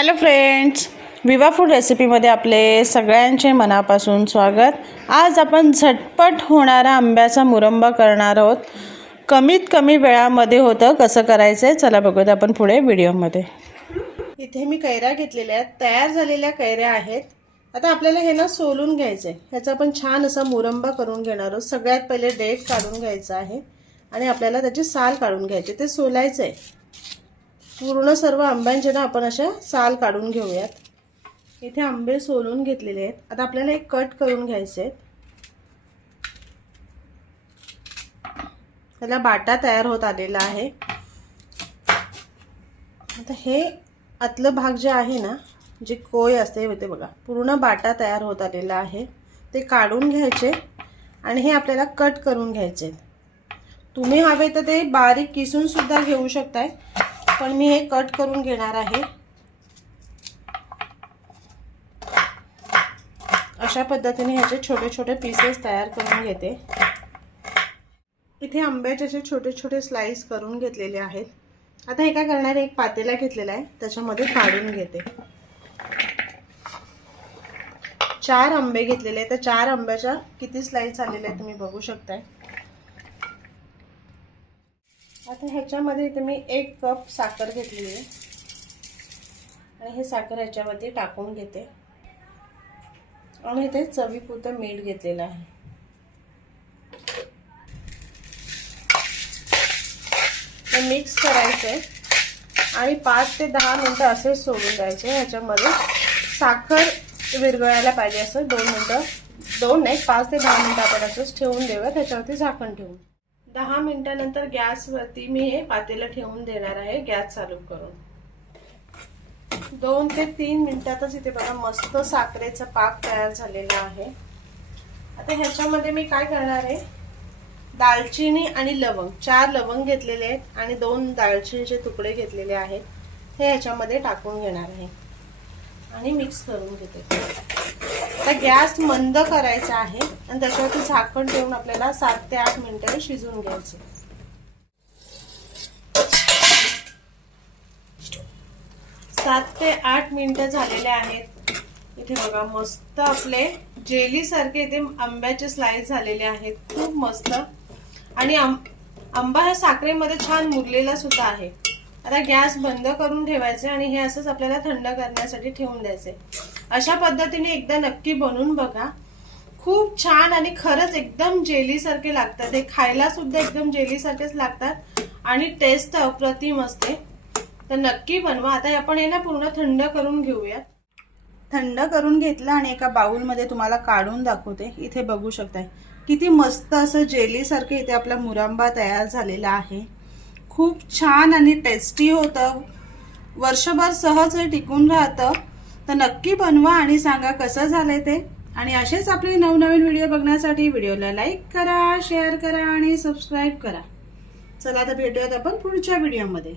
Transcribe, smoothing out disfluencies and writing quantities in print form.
Hello friends, विवा food रेसिपीमध्ये आपले सगळ्यांचे मनापासून स्वागत। आज आपण झटपट होणारा आंब्याचा मुरंबा करणार आहोत। कमीत कमी वेळामध्ये होतं कसं करायचं आहे चला बघूयात आपण पुढे व्हिडिओमध्ये। इथे मी कैऱ्या घेतलेल्या आहेत, तयार झालेल्या कैऱ्या आहेत। आता आपल्याला हे ना सोलून घ्यायचं आहे। ह्याचा आपण छान असा मुरंबा करून घेणार आहोत। सगळ्यात पहिले देठ काढून घ्यायचं आहे आणि आपल्याला त्याची साल काढून घ्यायची, ते सोलायचं आहे। पूर्ण सर्व आंब्यांचे ना आपण अशा साल काढून घेऊयात। इथे आंबे सोलून घेतलेले आहेत। आता आपल्याला एक कट करून घ्यायचे आहेत। त्याला बाटा तयार होत आलेला आहे। आता हे आतलं भाग जे आहे ना, जे कोय असते होते बघा, पूर्ण बाटा तयार होत आलेला आहे। ते काढून घ्यायचे आणि हे आपल्याला कट करून घ्यायचे। तुम्ही हवे तर ते बारीक किसून सुद्धा घेऊ शकताय, पण मी हे कट करून घेणार आहे। अशा पद्धतीने ह्याचे छोटे छोटे पीसेस तयार करून घेते। इथे आंब्याचे असे छोटे छोटे स्लाइस करून घेतलेले आहेत। आता हे काय करणार आहे, एक पातेला घेतलेला आहे, त्याच्यामध्ये काढून घेते। 4 आंबे घेतलेले आहेत। तर 4 आंब्याच्या किती स्लाइस झालेले आहेत तुम्ही बघू शकताय। आता ह्याच्यामध्ये इथे मी 1 कप साखर घेतली आहे आणि हे साखर ह्याच्यामध्ये टाकून घेते आणि इथे चवीपुरतं मीठ घेतलेलं आहे। ते मिक्स करायचे आणि 5 ते 10 मिनिटं असे सोडून द्यायचे। ह्याच्यामध्ये साखर विरघळायला पाहिजे, असं 2 मिनिटं, 2 नाही 5 ते 10 मिनिटं आपण असंच ठेवून देऊया। त्याच्यावरती झाकण ठेवून 10 मिनिटानंतर गॅसवरती मी हे पातेलं ठेवून देणार आहे, गॅस चालू करून। 2 ते 3 मिनिटातच इथे बघा मस्त साखरेचा पाक तयार झालेला आहे। आता ह्याच्यामध्ये मी काय करणार आहे, दालचिनी आणि लवंग, 4 लवंग घेतलेले आहेत आणि 2 दालचिनीचे तुकडे घेतलेले आहेत। हे ह्याच्यामध्ये टाकून घेणार आहे आणि मिक्स करून घेते। आता गॅस मंद करायचा आहे आणि त्याच्यावरती झाकण ठेवून आपल्याला 7 ते 8 मिनिटं शिजवून घ्यायचे। 7 ते 8 मिनिटं झालेले आहेत। इथे बघा मस्त आपले जेली सारखे इथे आंब्याचे स्लाइस झालेले आहेत, खूप मस्त। आणि आंबा हा साखरेमध्ये छान मुरलेला सुद्धा आहे। आता गॅस बंद करून ठेवायचे आणि हे असंच आपल्याला थंड करण्यासाठी ठेवून द्यायचे। अशा पद्धतीने एकदा नक्की बनवून बघा, खूप छान आणि खरंच एकदम जेली सारखे लागतात। हे खायला सुद्धा एकदम जेली सारखेच लागतात आणि टेस्ट अप्रतिम असते, तर नक्की बनवा। आता आपण हे ना पूर्ण थंड करून घेऊयात। थंड करून घेतला आणि एका बाउल मध्ये तुम्हाला काढून दाखवते। इथे बघू शकताय किती मस्त असं जेली सारखे इथे आपला मुरंबा तयार झालेला आहे। खूप छान आणि टेस्टी होतं, वर्षभर सहज हे टिकून राहतं। तर नक्की बनवा आणि सांगा कसं झालंय ते। आणि असेच आपले नवनवीन व्हिडिओ बघण्यासाठी व्हिडिओला लाईक करा, शेअर करा आणि सबस्क्राईब करा। चला आता भेटूयात आपण पुढच्या व्हिडिओमध्ये।